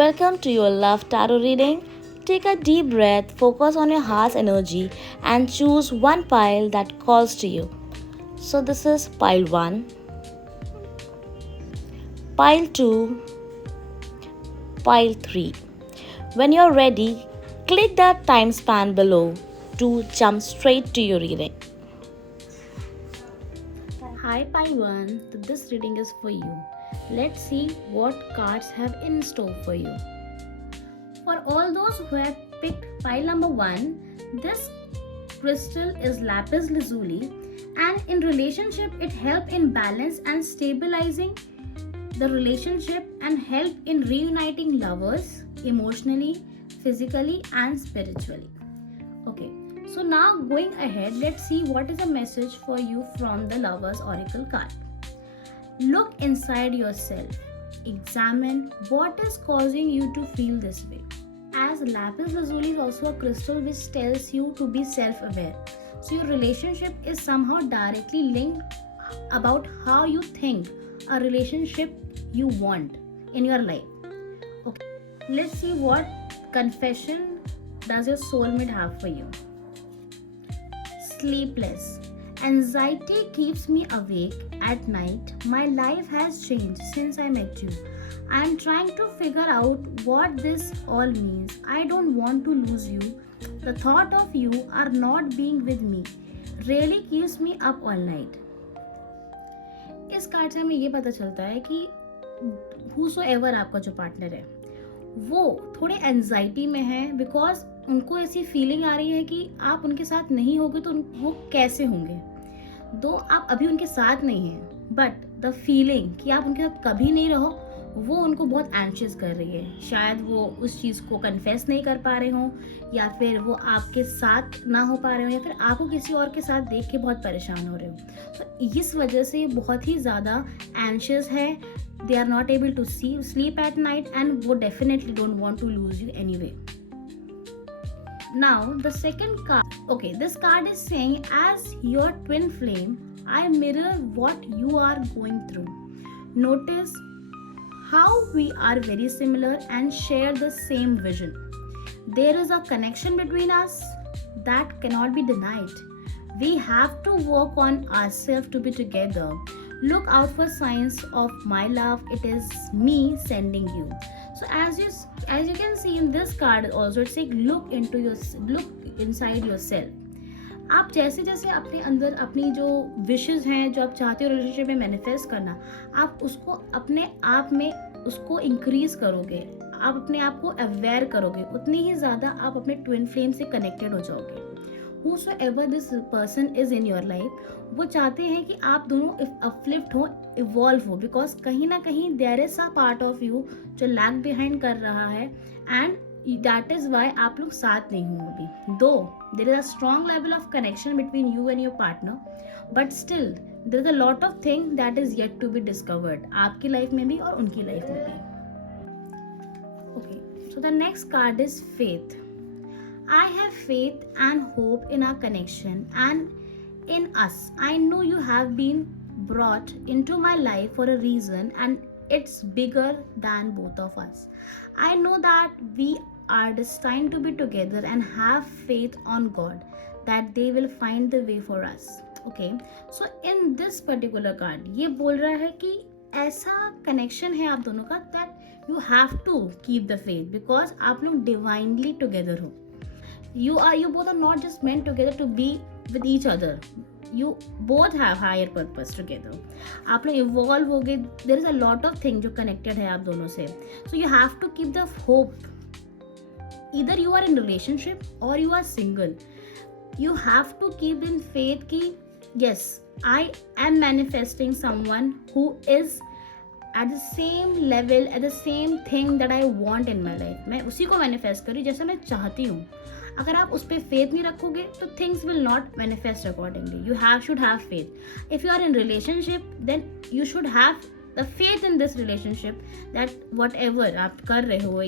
Welcome to your Love Tarot reading. Take a deep breath, focus on your heart's energy, and choose one pile that calls to you. So, this is pile 1, pile 2, pile 3. When you're ready, click that time span below to jump straight to your reading. Hi pile 1, this reading is for you. Let's see what cards have in store for you. For all those who have picked pile number 1, this crystal is lapis lazuli, and in relationship it helps in balance and stabilizing the relationship and help in reuniting lovers emotionally, physically and spiritually. Okay, so now going ahead, let's see what is a message for you from the Lovers Oracle card. Look inside yourself. Examine what is causing you to feel this way. As lapis lazuli is also a crystal which tells you to be self-aware. So your relationship is somehow directly linked about how you think a relationship you want in your life. Okay, let's see what confession does your soulmate have for you. Sleepless. Anxiety keeps me awake at night. My life has changed since I met you. I am trying to figure out what this all means. I don't want to lose you. The thought of you are not being with me really keeps me up all night. इस card से हमें ये पता चलता है कि whosoever आपका जो पार्टनर है वो थोड़े एंजाइटी में है बिकॉज उनको ऐसी फीलिंग आ रही है कि आप उनके साथ नहीं होगे तो वो कैसे होंगे. दो आप अभी उनके साथ नहीं हैं बट द फीलिंग कि आप उनके साथ कभी नहीं रहो वो उनको बहुत एंशियस कर रही है. शायद वो उस चीज़ को कन्फेस नहीं कर पा रहे हों या फिर वो आपके साथ ना हो पा रहे हो या फिर आपको किसी और के साथ देख के बहुत परेशान हो रहे हो. तो इस वजह से बहुत ही ज़्यादा एंशियस है. They are not able to sleep at night and would definitely don't want to lose you anyway. Now the second card. Okay, this card is saying as your twin flame, I mirror what you are going through. Notice how we are very similar and share the same vision. There is a connection between us that cannot be denied. We have to work on ourselves to be together. Look out for signs of my love. It is me sending you. So as you can see in this card also it's like look inside yourself. आप जैसे जैसे अपने अंदर अपनी जो wishes हैं जो आप चाहते हो रिलेशनशिप में मैनिफेस्ट करना आप उसको अपने आप में उसको इंक्रीज करोगे. आप अपने आप को अवेयर करोगे उतनी ही ज़्यादा आप अपने ट्विन फ्लेम से कनेक्टेड हो जाओगे. Whosoever this person is in your life वो चाहते हैं कि आप दोनों अपलिफ्ट हो इवॉल्व हो बिकॉज कहीं ना कहीं there is a part of you जो लैग बिहाइंड कर रहा है एंड दैट इज वाई आप लोग साथ नहीं हो अभी. Though there is a strong level of connection between you and your partner but still there is a lot of thing that is yet to be discovered आपकी life में भी और उनकी लाइफ में भी. Okay so the next card is faith. I have faith and hope in our connection and in us. I know you have been brought into my life for a reason and it's bigger than both of us. I know that we are destined to be together and have faith on God that they will find the way for us. Okay, so in this particular card ये बोल रहा है कि ऐसा connection है आप दोनों का that you have to keep the faith because आप लोग divinely together हो. You both are not just meant together to be with each other. You both have higher purpose together. आप लोग evolve हो गए. There is a lot of things जो connected है आप दोनों से. So you have to keep the hope. Either you are in relationship or you are single. You have to keep in faith कि yes, I am manifesting someone who is at the same level, at the same thing that I want in my life. मैं उसी को manifest करी जैसा मैं चाहती हूँ. अगर आप उस पर फेथ नहीं रखोगे तो things will not manifest accordingly. You should have faith. If you are in relationship then you should have the faith in this relationship that whatever आप कर रहे हो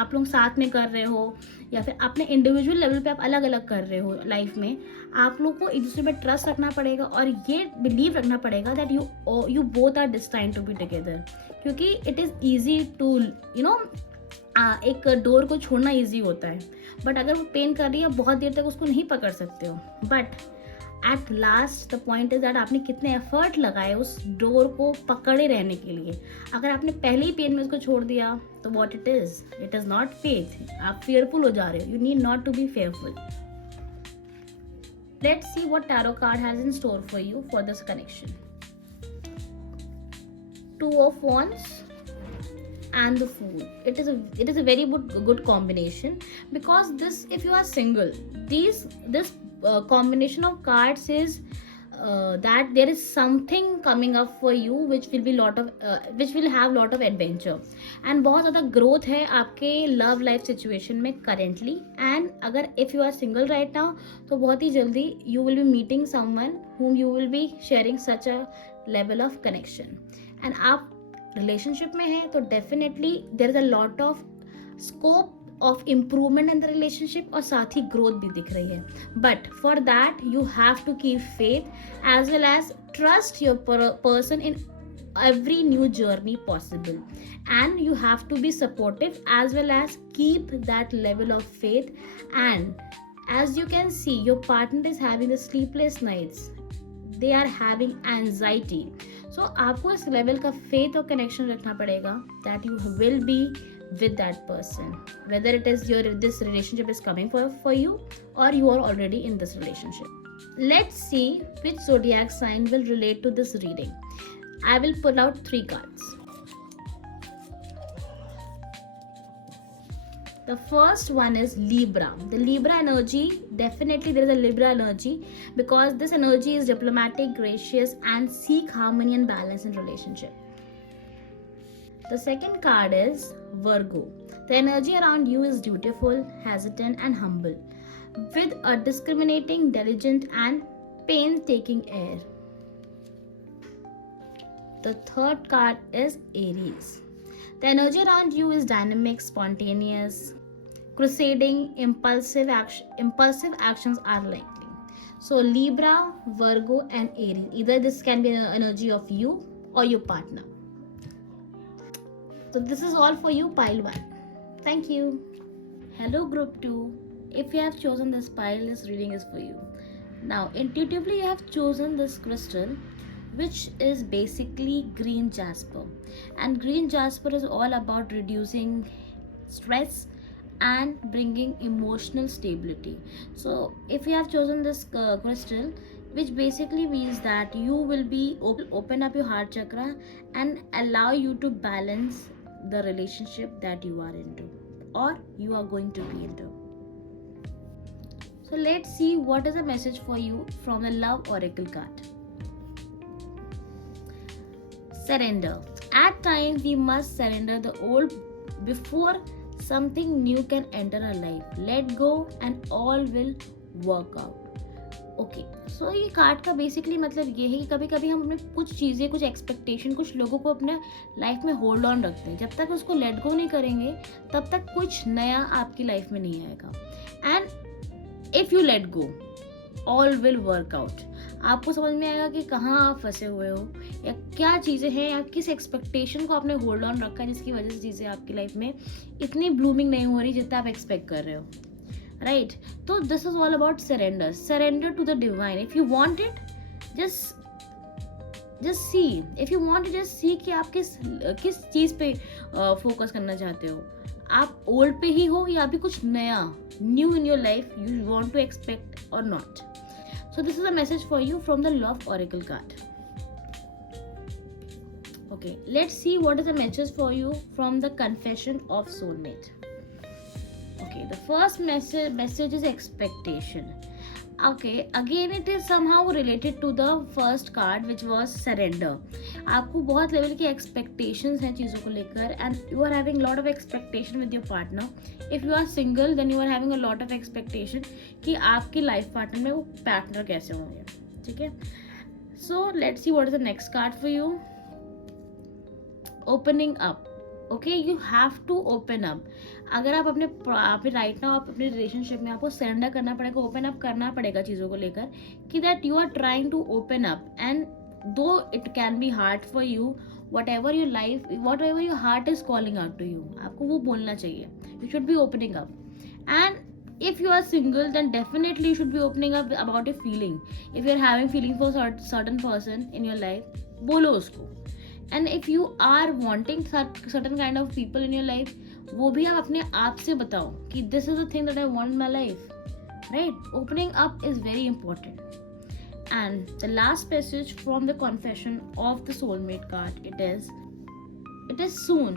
आप लोग साथ में कर रहे हो या फिर अपने इंडिविजुअल लेवल पे आप अलग अलग कर रहे हो लाइफ में आप लोग को एक दूसरे पे ट्रस्ट रखना पड़ेगा और ये बिलीव रखना पड़ेगा that you both are destined to be together. क्योंकि इट इज़ ईजी टू एक डोर को छोड़ना इजी होता है, बट अगर वो पेन कर रही है बहुत देर तक उसको नहीं पकड़ सकते हो। But at last the point is that आपने कितने एफर्ट लगाए उस डोर को पकड़े रहने के लिए। अगर आपने पहले ही पेन में उसको छोड़ दिया तो what it is not faith, आप फेयरफुल हो जा रहे हो। You need not to be fearful. Let's see what tarot card has in store for you for this connection. Two of Wands and the Fool. It is a very good combination, because this, if you are single, this combination of cards is that there is something coming up for you which will have lot of adventure, and बहुत ज़्यादा growth है आपके love life situation में currently। and अगर if you are single right now तो बहुत ही जल्दी you will be meeting someone whom you will be sharing such a level of connection। And आप रिलेशनशिप में हैं तो definitely there is a lot of scope of improvement in the relationship, और साथ ही ग्रोथ भी दिख रही है। But for that you have to keep faith as well as trust your person in every new journey possible, and you have to be supportive as well as keep that level of faith। and as you can see, your partner is having the sleepless nights, they are having anxiety, so आपको इस level का faith और connection रखना पड़ेगा that you will be with that person, whether it is this relationship is coming for you or you are already in this relationship। Let's see which zodiac sign will relate to this reading। I will pull out 3 cards। The first one is Libra. The Libra energy, definitely there is a Libra energy, because this energy is diplomatic, gracious, and seek harmony and balance in relationship। The second card is Virgo. The energy around you is dutiful, hesitant, and humble, with a discriminating, diligent, and painstaking air। The third card is Aries. The energy around you is dynamic, spontaneous, crusading, impulsive actions are likely। So Libra, Virgo, and Aries. Either this can be an energy of you or your partner। So this is all for you, pile 1. Thank you. Hello, group 2. If you have chosen this pile, this reading is for you. Now, intuitively, you have chosen this crystal, which is basically green jasper, and green jasper is all about reducing stress and bringing emotional stability। so if you have chosen this crystal, which basically means that you will be open up your heart chakra and allow you to balance the relationship that you are into or you are going to be into। so let's see what is the message for you from the love oracle card। Surrender. At times we must surrender the old before something new can enter our life। Let go and all will work out। Okay, so ये card का basically मतलब ये है कि कभी कभी हम अपने कुछ चीज़ें, कुछ एक्सपेक्टेशन, कुछ लोगों को अपने लाइफ में होल्ड ऑन रखते हैं। जब तक उसको लेट गो नहीं करेंगे तब तक कुछ नया आपकी लाइफ में नहीं आएगा। And if you let go all will work out. आपको समझ में आएगा कि कहाँ आप फंसे हुए हो या क्या चीज़ें हैं या किस एक्सपेक्टेशन को आपने होल्ड ऑन रखा है जिसकी वजह से चीज़ें आपकी लाइफ में इतनी ब्लूमिंग नहीं हो रही जितना आप एक्सपेक्ट कर रहे हो, राइट। तो this is all about surrender to the divine. If you want it, just see, if you want it, just see कि आप किस चीज़ पे फोकस करना चाहते हो। आप ओल्ड पे ही हो या अभी कुछ नया, new in your life you want to expect और not. So this is a message for you from the Love Oracle card। Okay, let's see what is the message for you from the Confession of Soulmate। Okay, the first message is expectation। Okay, again it is somehow related to the first card which was surrender। आपको बहुत level की expectations हैं चीज़ों को लेकर, and you are having lot of expectation with your partner। If you are single, then you are having a lot of expectation कि आपकी life partner में वो पार्टनर कैसे होंगे, ठीक है। So let's see what is the next card for you। Opening up। Okay, you have to open up. अगर आप अपने राइट नाउ आप अपने रिलेशनशिप में आपको सरेंडर करना पड़ेगा, ओपन अप करना पड़ेगा चीज़ों को लेकर कि that you are trying to open up and though it can be hard for you, whatever your heart is calling out to you, आपको वो बोलना चाहिए. You should be opening up. And if you are single, then definitely you should be opening up about your feeling. If you are having feeling for certain person in your life, बोलो उसको. And if you are wanting certain kind of people in your life, वो भी आप अपने आप से बताओ कि this is the thing that I want in my life. Right? Opening up is very important. And the last passage from the confession of the soulmate card, it is soon.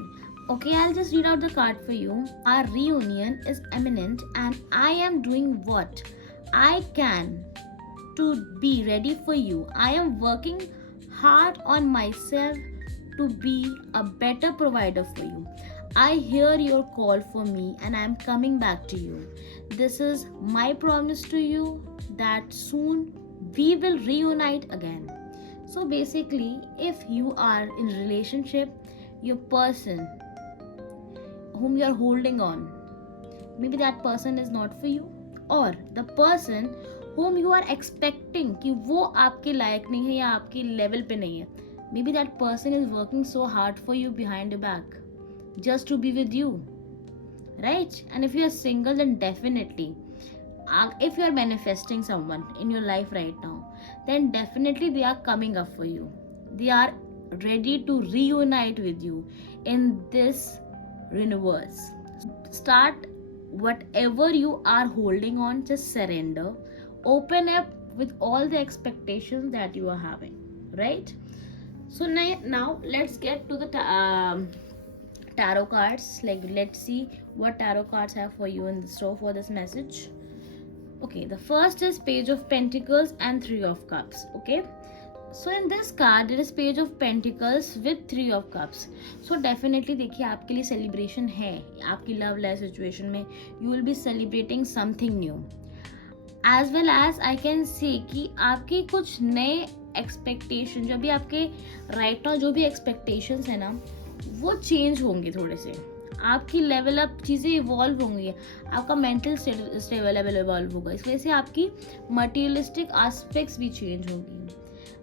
Okay, I'll just read out the card for you. Our reunion is imminent and I am doing what I can to be ready for you. I am working hard on myself to be a better provider for you. I hear your call for me and I am coming back to you. This is my promise to you that soon we will reunite again. So basically, if you are in a relationship, your person whom you are holding on, maybe that person is not for you, or the person whom you are expecting कि वो आपके लायक नहीं है या आपके level पे नहीं है, maybe that person is working so hard for you behind your back just to be with you, right? And if you are single, then definitely, if you are manifesting someone in your life right now, then definitely they are coming up for you. They are ready to reunite with you in this universe. Start whatever you are holding on, just surrender. Open up with all the expectations that you are having, right? So now let's get to the tarot cards. Like, let's see what tarot cards have for you in the store for this message. Okay, the first is Page of Pentacles and Three of Cups. Okay, so in this card there is Page of Pentacles with Three of Cups. So definitely देखिए आपके लिए celebration है. आपकी love life situation में you will be celebrating something new. As well as I can see कि आपके कुछ नए expectation, जो भी आपके right now जो भी expectations है ना, वो change होंगे थोड़े से. आपकी लेवल अप चीज़ें इवॉल्व होंगी, आपका मेंटल लेवल इवॉल्व होगा, इस वजह से आपकी मटीरियलिस्टिक एस्पेक्ट्स भी चेंज होगी.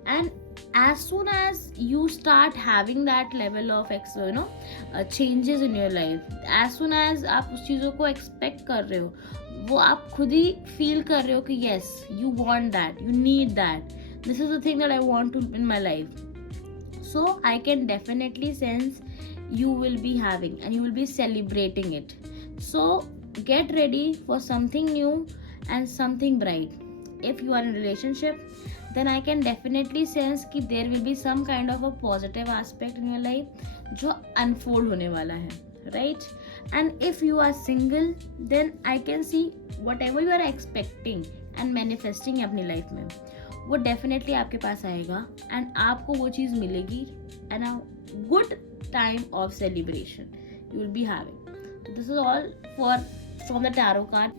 And as soon as you start having that level of changes in your life, as soon as आप उस चीज़ों को एक्सपेक्ट कर रहे हो, वो आप खुद ही फील कर रहे हो कि yes you want that, you need that, this is the thing that I want to in my life. So I can definitely sense you will be having and you will be celebrating it. So get ready for something new and something bright. If you are in a relationship, then I can definitely sense कि there will be some kind of a positive aspect in your life जो unfold होने वाला है, right? And if you are single, then I can see whatever you are expecting and manifesting अपनी life में, वो definitely आपके पास आएगा and आपको वो चीज़ मिलेगी and a good time of celebration you will be having. So this is all from the tarot card.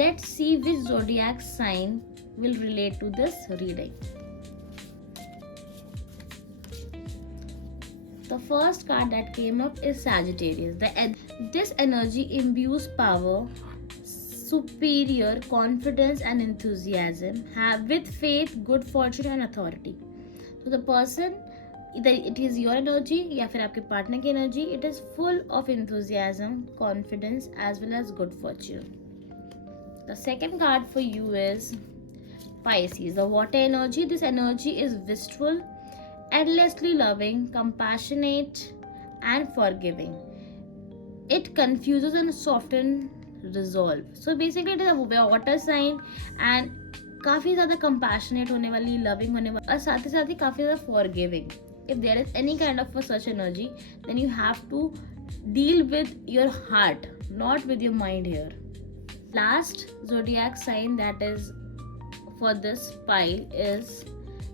Let's see which zodiac sign will relate to this reading. The first card that came up is Sagittarius. This energy imbues power, superior confidence and enthusiasm, with faith, good fortune and authority. So the person, either it is your energy या फिर आपके partner की energy, it is full of enthusiasm, confidence as well as good fortune. The second card for you is Pisces, the water energy. This energy is wistful, endlessly loving, compassionate and forgiving. It confuses and softens resolve. So basically it is a water sign and काफ़ी ज़्यादा compassionate होने वाली, loving होने वाली, और साथ ही काफ़ी ज़्यादा forgiving. If there is any kind of such energy, then you have to deal with your heart, not with your mind here. Last zodiac sign that is for this pile is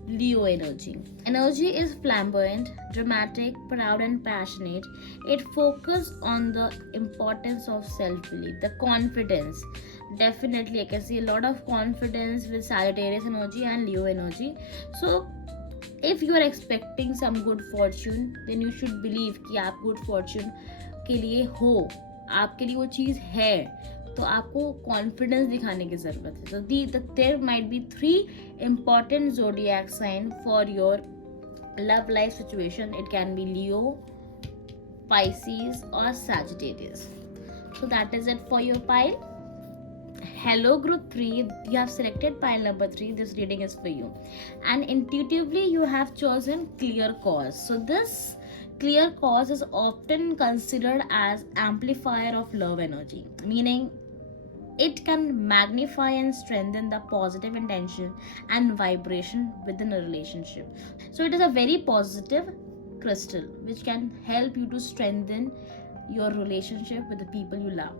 Leo energy. Energy is flamboyant, dramatic, proud and passionate. It focuses on the importance of self-belief, the confidence. Definitely I can see a lot of confidence with Sagittarius energy and Leo energy. So if you are expecting some good fortune, then you should believe कि आप good fortune के लिए हो, आपके लिए वो चीज़ है, तो आपको confidence दिखाने की ज़रूरत है. So there might be 3 important zodiac sign for your love life situation, it can be Leo, Pisces or Sagittarius. So that is it for your pile. Hello group 3, you have selected pile number 3. This reading is for you, and intuitively you have chosen clear cause. So this clear cause is often considered as amplifier of love energy, meaning it can magnify and strengthen the positive intention and vibration within a relationship. So it is a very positive crystal which can help you to strengthen your relationship with the people you love.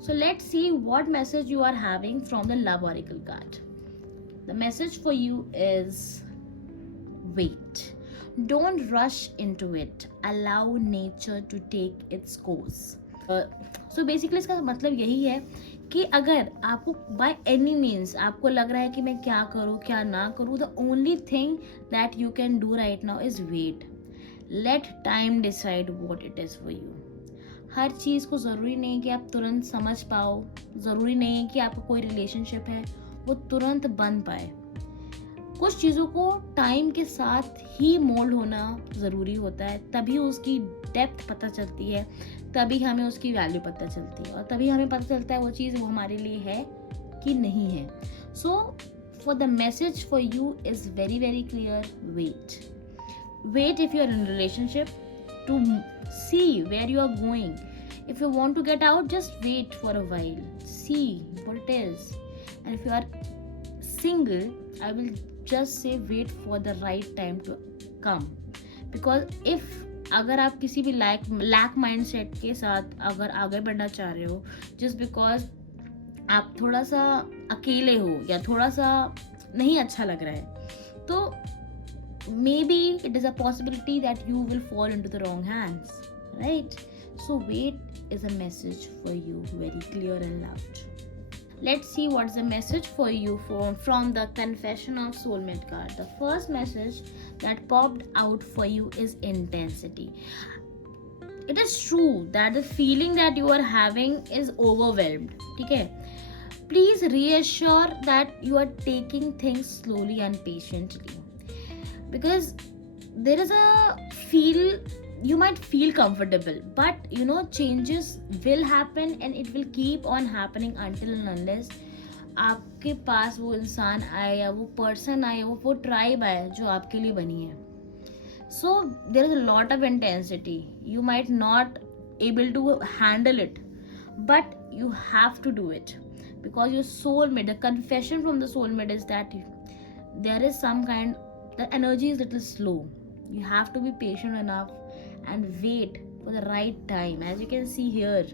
So let's see what message you are having from the love oracle card. The message for you is wait. Don't rush into it. Allow nature to take its course. So basically इसका मतलब यही है कि अगर आपको by any means आपको लग रहा है कि मैं क्या करूँ क्या ना करूँ, the only thing that you can do right now is wait. Let time decide what it is for you. हर चीज़ को ज़रूरी नहीं कि आप तुरंत समझ पाओ, ज़रूरी नहीं है कि आपका कोई रिलेशनशिप है वो तुरंत बन पाए. कुछ चीज़ों को टाइम के साथ ही मोल्ड होना ज़रूरी होता है, तभी उसकी डेप्थ पता चलती है, तभी हमें उसकी वैल्यू पता चलती है, और तभी हमें पता चलता है वो चीज़ वो हमारे लिए है कि नहीं है. So for the message for you is very very clear. Wait if you are in relationship to see where you are going. If you want to get out, just wait for a while, see what it is. And if you are single, I will just say wait for the right time to come. Because if अगर आप किसी भी lack mind set के साथ अगर आगे बढ़ना चाह रहे हो, जस्ट बिकॉज आप थोड़ा सा अकेले हो या थोड़ा सा नहीं अच्छा लग रहा है, तो maybe it is a possibility that you will fall into the wrong hands, right? So wait is a message for you, very clear and loud. Let's see what's the message for you from the Confession of Soulmate card. The first message that popped out for you is intensity. It is true that the feeling that you are having is overwhelmed. Okay? Please reassure that you are taking things slowly and patiently. Because there is a you might feel comfortable, but changes will happen and it will keep on happening until and unless आपके पास वो इंसान आए या वो person आए, वो tribe आए जो आपके लिए बनी है. So there is a lot of intensity. You might not able to handle it, but you have to do it because your soulmate, the confession from the soulmate is that there is some kind, the energy is little slow. You have to be patient enough and wait for the right time. As you can see here,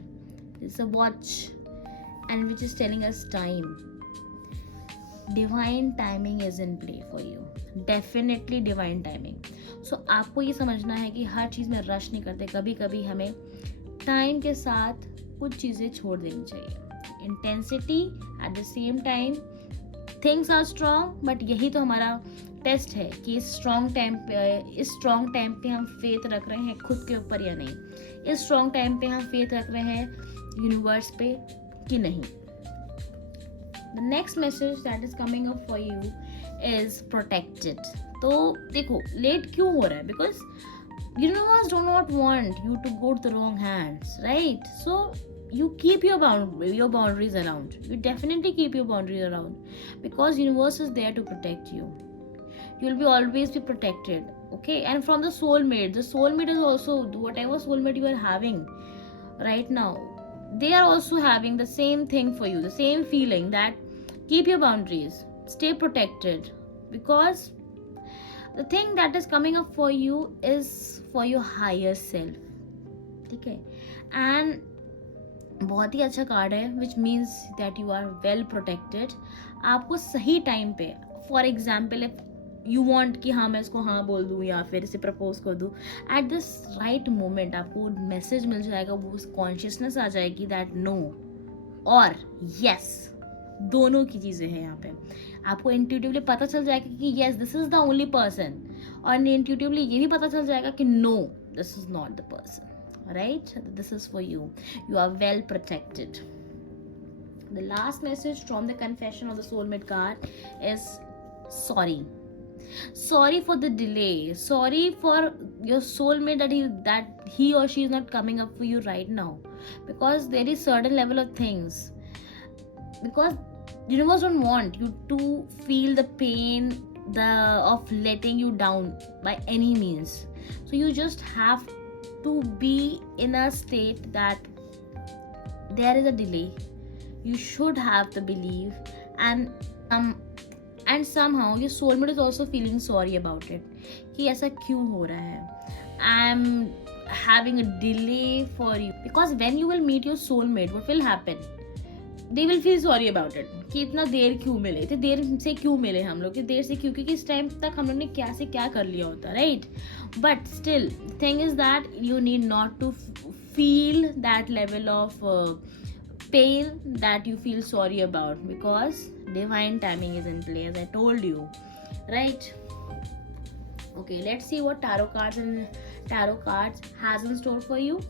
it's a watch and which is telling us time. Divine timing is in play for you. Definitely divine timing. So आपको ये समझना है कि हर चीज़ में rush नहीं करते. कभी कभी हमें टाइम के साथ कुछ चीज़ें छोड़ देनी चाहिए. Intensity at the same time, things are strong, but यही तो हमारा टेस्ट है कि इस स्ट्रॉन्ग टाइम पे हम फेथ रख रहे हैं खुद के ऊपर या नहीं, इस स्ट्रॉन्ग टाइम पे हम फेथ रख रहे हैं यूनिवर्स पे कि नहीं. The next message that is coming up for you is protected. तो देखो लेट क्यों हो रहा है, because universe do not want you to go to the wrong hands, right? So you keep your boundaries around. You definitely keep your boundaries around because universe is there to protect you. You'll be always be protected, okay? And from the soulmate is also, whatever soulmate you are having right now, they are also having the same thing for you, the same feeling that keep your boundaries, stay protected, because the thing that is coming up for you is for your higher self, okay? And बहुत ही अच्छा card है which means that you are well protected. आपको सही time पे, for example if you want कि हाँ मैं इसको हाँ बोल दूँ या फिर इसे प्रपोज कर दूँ, एट दिस राइट मोमेंट आपको मैसेज मिल जाएगा, वो कॉन्शियसनेस आ जाएगी दैट नो और यस, दोनों की चीज़ें हैं यहाँ पे. आपको इंट्यूटिवली पता चल जाएगा कि yes this is the only person, और इंट्यूटिवली ये भी पता चल जाएगा कि no this is not the person. Right, this is for you. You are well protected. The last message from the Confession of the Soulmate card is sorry. Sorry for the delay, sorry for your soulmate that he or she is not coming up for you right now, because there is certain level of things, because universe don't want you to feel the pain the of letting you down by any means. So you just have to be in a state that there is a delay. You should have the belief, and um, and somehow your soulmate is also feeling sorry about it कि ऐसा क्यों हो रहा है. I'm having a delay for you, because when you will meet your soulmate, what will happen? They will feel sorry about it कि इतना देर क्यों मिले, इतनी देर से क्यों मिले हम लोग, देर से क्यों, क्योंकि इस टाइम तक हम लोग ने क्या से क्या कर लिया होता, right. But still thing is that you need not to feel that level of pain that you feel sorry about, because divine timing is in play, as I told you, right? Okay, let's see what tarot cards has in store for you.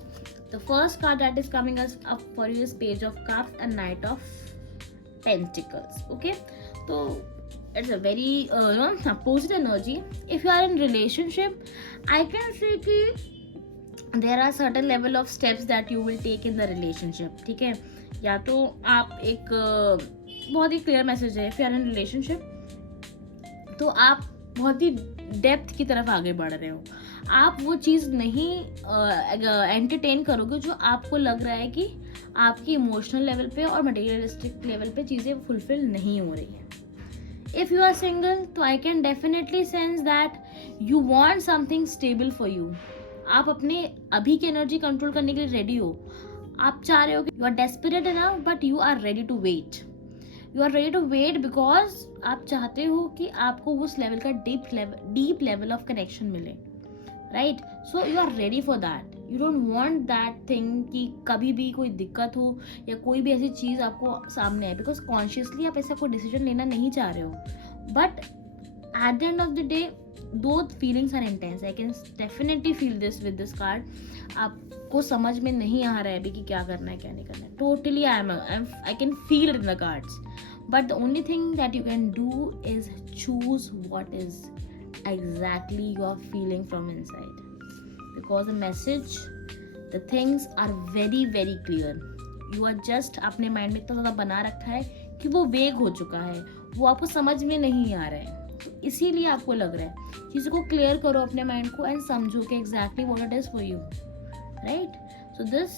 The first card that is coming up for you is Page of Cups and Knight of Pentacles. Okay, so it's a very opposite energy. If you are in relationship, I can say that there are certain level of steps that you will take in the relationship. ठीक है, या तो आप एक बहुत ही clear message है, if you are in relationship तो आप बहुत ही डेप्थ की तरफ आगे बढ़ रहे हो. आप वो चीज़ नहीं एंटरटेन करोगे जो आपको लग रहा है कि आपकी इमोशनल लेवल पे और मटेरियलिस्टिक लेवल पे चीज़ें फुलफिल नहीं हो रही हैं. इफ़ यू आर सिंगल तो आई can definitely sense that you want something stable for you. आप अपने अभी की एनर्जी कंट्रोल करने के लिए रेडी हो. आप चाह रहे हो कि you are desperate enough, but you are ready to wait. You are ready to wait because आप चाहते हो कि आपको उस लेवल का डीप लेवल ऑफ कनेक्शन मिले, right. So you are ready for that. You don't want that thing कि कभी भी कोई दिक्कत हो या कोई भी ऐसी चीज़ आपको सामने आए, बिकॉज कॉन्शियसली आप ऐसा कोई डिसीजन लेना नहीं चाह रहे हो. But at the end of the day both feelings are intense. I can definitely feel this with this card. आपको समझ में नहीं आ रहा है अभी कि क्या करना है क्या नहीं करना है. Totally I can feel it in the cards. But the only thing that you can do is choose what is exactly you are feeling from inside. Because the message, the things are very very clear. You are just अपने mind में इतना ज़्यादा बना रखा है कि वो वेग हो चुका है, वो आपको समझ में नहीं आ रहा है. तो इसीलिए आपको लग रहा है. चीज़ों को क्लियर करो अपने माइंड को एंड समझो कि exactly what it is for you, right. So this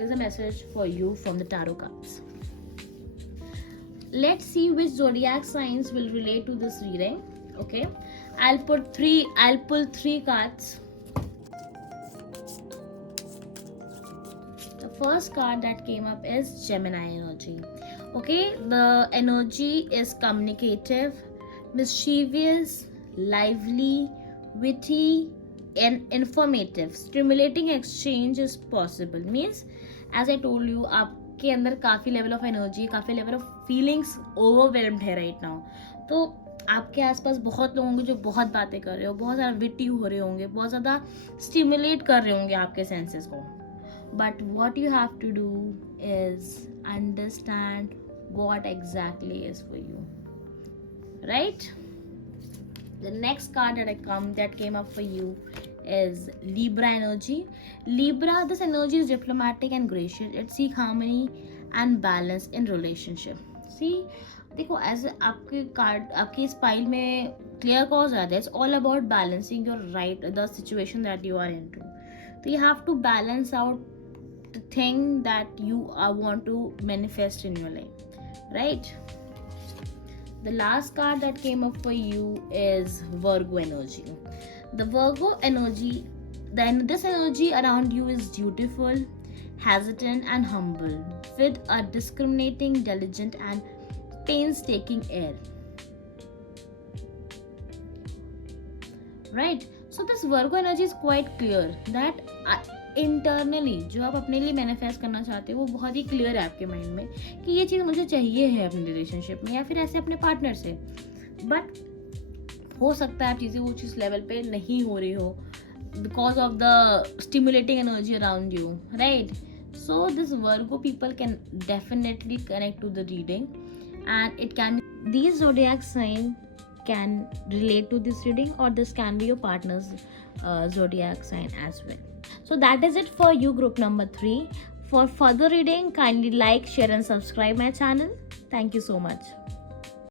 is a message for you from the tarot cards. Let's see which zodiac signs will relate to this reading. Okay, I'll pull three cards. The first card that came up is Gemini energy. Okay, the energy is communicative, mischievous, lively, witty, and informative. Stimulating exchange is possible. Means, as I told you, आपके अंदर काफ़ी level of energy, काफ़ी level of feelings overwhelmed है right now. तो आपके आसपास बहुत लोग होंगे जो बहुत बातें कर रहे हो, बहुत ज़्यादा विटी हो रहे होंगे, बहुत ज़्यादा स्टिमुलेट कर रहे होंगे आपके सेंसेस को. But what you have to do is understand what exactly is for you, right? The next card that came up for you is Libra energy. Libra, this energy is diplomatic and gracious. It seeks harmony and balance in relationship. See, देखो as आपके card आपकी इस pile में clear cause आता है. It's all about balancing your the situation that you are into. So you have to balance out the thing that you want to manifest in your life, right? The last card that came up for you is Virgo energy. The Virgo energy, then this energy around you is dutiful, hesitant and humble, with a discriminating, diligent and painstaking air, right? So this Virgo energy is quite clear that internally जो आप अपने लिए manifest करना चाहते हो वो बहुत ही clear है आपके माइंड में कि ये चीज़ मुझे चाहिए है अपने रिलेशनशिप में या फिर ऐसे अपने पार्टनर से. बट हो सकता है आप चीज़ें वो चीज़ लेवल पे नहीं हो रही हो because of the stimulating energy around you, right. So this Virgo people can definitely connect to the reading and it can, these zodiac sign can relate to this reading, or this can be your partner's zodiac sign as well. So that is it for you, group number 3. For further reading, kindly like, share and subscribe my channel. Thank you so much.